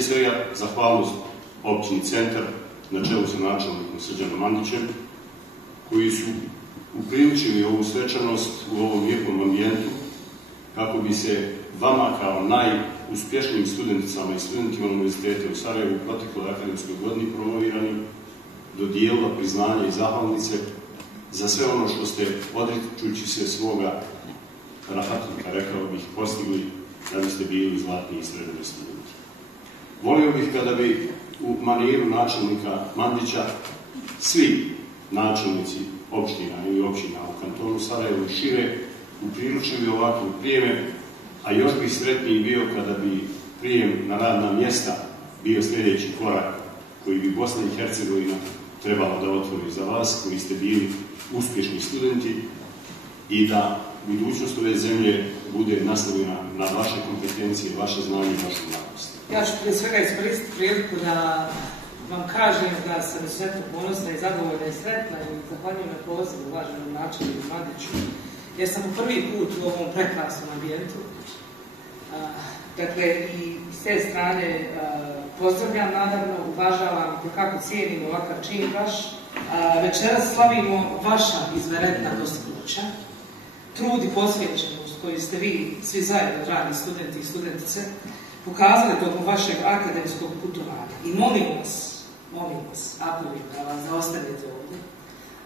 prije svega zahvalnost općini Centar na čelu sa načelnikom Srđanom Mandićem, koji su upriličili ovu svečanost u ovom lijepom ambijentu kako bi se vama kao najuspješnijim studenticama i studentima Univerziteta u Sarajevu u protekloj akademskoj godini promovirani dodijelila priznanje i zahvalnice za sve ono što ste, odričujući se svoga rahatnika, rekao bih, postigli da biste bili zlatni i srebrni studenti. Volio bih kada bi u maniru načelnika Mandića svi načelnici opština ili općina u kantonu Sarajevo i šire upriličili ovakve prijeme, a još bih sretniji bio kada bi prijem na radna mjesta bio sljedeći korak koji bi Bosna i Hercegovina trebala da otvori za vas, koji ste bili uspješni studenti, i da budućnost ove zemlje bude nastavljena na vaše kompetencije, vaše znanje i vašu mladost. Ja ću prije svega iskoristiti priliku da vam kažem da sam izuzetno ponosna i zadovoljna i sretna i zahvaljujem na pozivu uvaženom načelniku Mandiću, jer sam po prvi put u ovom prekrasnom ambijentu. Dakle, i s te strane pozdravljam, naravno, uvažavam kako cijenim ovakav čin vaš. Večeras slavimo vaša izvanredna dostignuća, trud i posvećenost koju ste vi svi zajedno, dragi studenti i studentice, pokazali tokom vašeg akademskog putovanja. I molim vas, apelujem da vas da ostanete ovdje,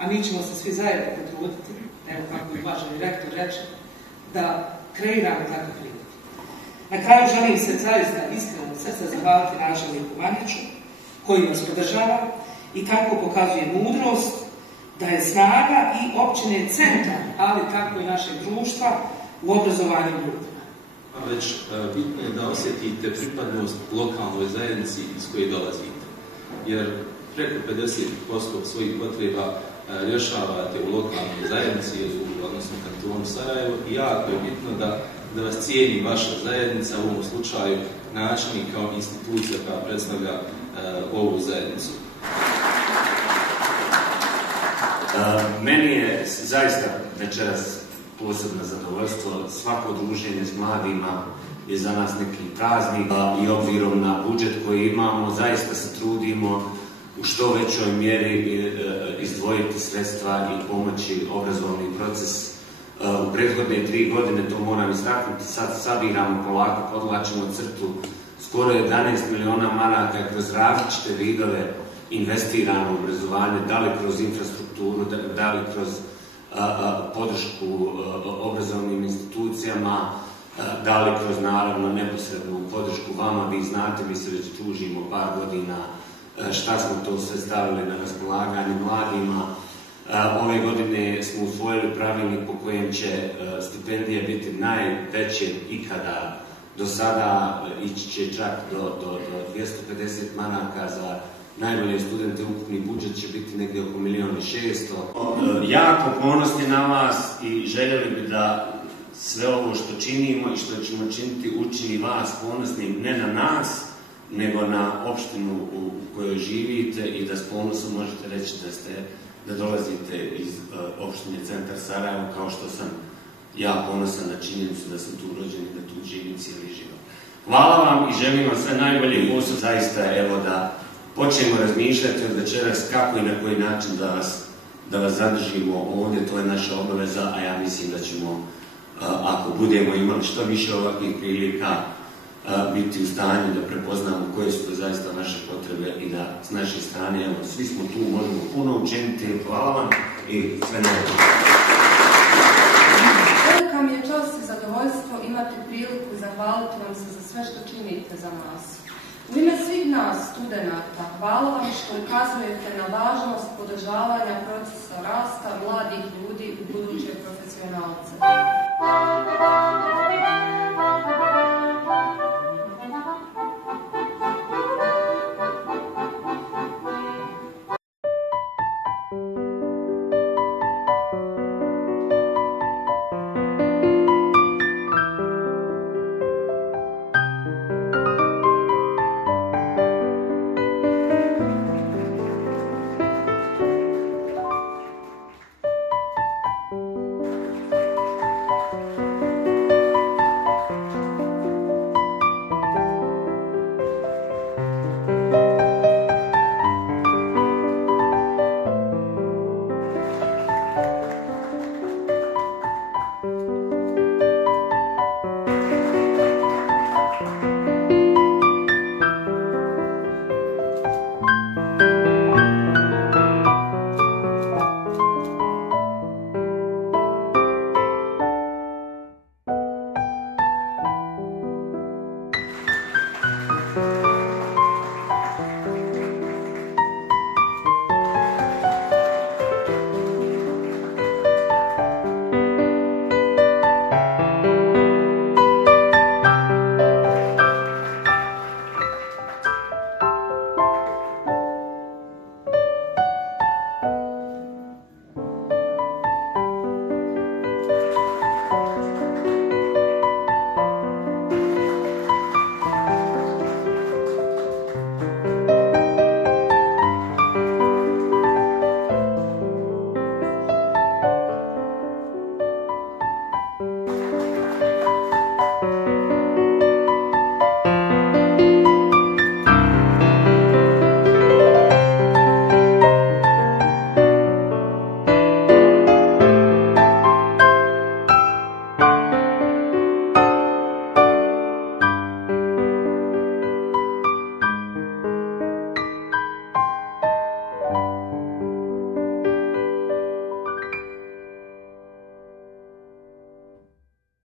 a mi ćemo se svi zajedno potruditi, evo kako i uvaženi rektor reče, da kreiramo takve prilike. Na kraju želim se zaista iskreno od srca zahvaliti načelniku Mandiću, koji vas podržava i kako pokazuje mudrost da je snaga i općine Centar, ali tako i našeg društva u obrazovanju ljudima. Već bitno je da osjetite pripadnost lokalnoj zajednici iz koje dolazite, jer preko 50% svojih potreba rješavate u lokalnoj zajednici, odnosno kantonu Sarajevo, i jako je bitno da vas cijeni vaša zajednica, u ovom slučaju načelnik kao institucija koja predstavlja ovu zajednicu. Meni je zaista večeras posebno zadovoljstvo. Svako druženje s mladima je za nas neki praznik i obzirom na budžet koji imamo, zaista se trudimo u što većoj mjeri izdvojiti sredstva i pomoći obrazovni proces. U prethodne 3 godine, to moram istaknuti, sad sabiramo polako, podvlačimo crtu, skoro 11 miliona maraka je kroz različite vidove investirano u obrazovanje, da li kroz infrastrukturu, da li kroz podršku obrazovnim institucijama, da li kroz, naravno, neposrednu podršku vama. Vi znate, mi se već tužimo par godina šta smo to sve stavili na raspolaganje mladima. Ove godine smo usvojili pravilnik po kojem će stipendije biti najveće ikada. Do sada ići će čak do 250 maraka za najbolje studente. Ukupni budžet će biti negdje oko 1.600.000. Jako ponosni na vas i željeli bi da sve ovo što činimo i što ćemo činiti učini vas ponosnim, ne na nas, nego na opštinu u kojoj živite, i da s ponosom možete reći da dolazite iz opštine Centar Sarajevo, kao što sam ja ponosan na činjenicu da sam tu rođen i da tu živim cijeli život. Hvala vam i želim vam sve najbolje. Posao zaista, evo, da počnemo razmišljati od večeras kako i na koji način da vas zadržimo ovdje. To je naša obaveza, a ja mislim da ćemo, ako budemo imali što više ovakvih prilika, biti u stanju da prepoznamo koje su to zaista naše potrebe i da s naše strane, evo, svi smo tu, možemo puno učiniti. Hvala vam i sve najbolje. Velika mi je čast i zadovoljstvo imati priliku zahvaliti vam se za sve što činite za nas. U ime svih nas, studenata, hvala vam što ukazujete na važnost podržavanja procesa rasta mladih ljudi u buduće profesionalce.